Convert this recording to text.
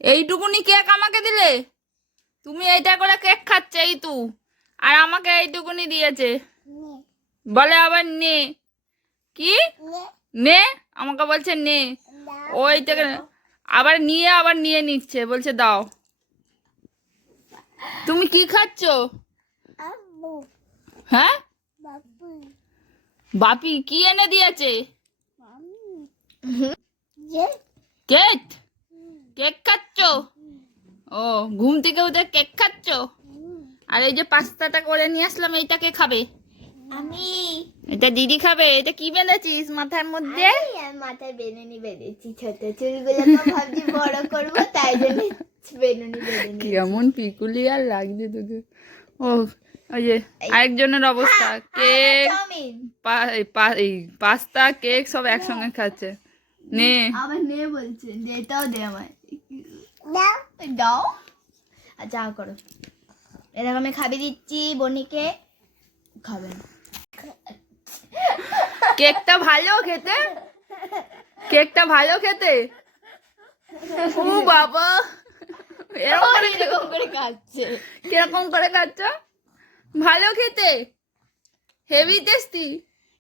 এইটুকুনি কেক আমাকে দিলে? তুমি এইটা করে কেক খাচ্ছে এই তু, আর আমাকে এইটুকুনি দিয়েছে। বলে আবার নে। কি নে? আমাকে বলছে নে। ওই থেকে আবার নিয়ে নিচ্ছে, বলছে দাও। তুমি কি খাচ্ছ? হ্যাঁ, বাপি কি এনে দিয়েছে? কেক? কেক খাচ্ছ? ও, ঘুম থেকে উঠে কেক খাচ্ছ? আর এই যে পাস্তাটা করে নিয়ে আসলাম, এইটা কে খাবে? আমি। এটা দিদি খাবে। এটা কি বেঁধেছিস মাথার মধ্যে? মাথায় বেনুনি বেঁধেছি, ছোট চুলগুলো ভাবছি বড় করবো, তাই জন্য বেনুনি বেঁধে নিয়েছি। কেমন পিকুলি আর লাগছে তোকে। ও, ওই যে আরেকজনের অবস্থা, কেক চাউমিন এই পাস্তা কেক সব একসঙ্গে খাচ্ছে। নে। আবার নে বলছে, এটাও দে আমায়, দাও। আর যা করো, এরকম আমি খাবি দিচ্ছি বনিকে, খাবেন। কেকটা ভালো খেতে, কেকটা ভালো খেতে। ও বাবা, এরকম করে খাচ্ছে। কিরকম করে খাচ্ছ? ভালো খেতে, হেভি টেস্টি।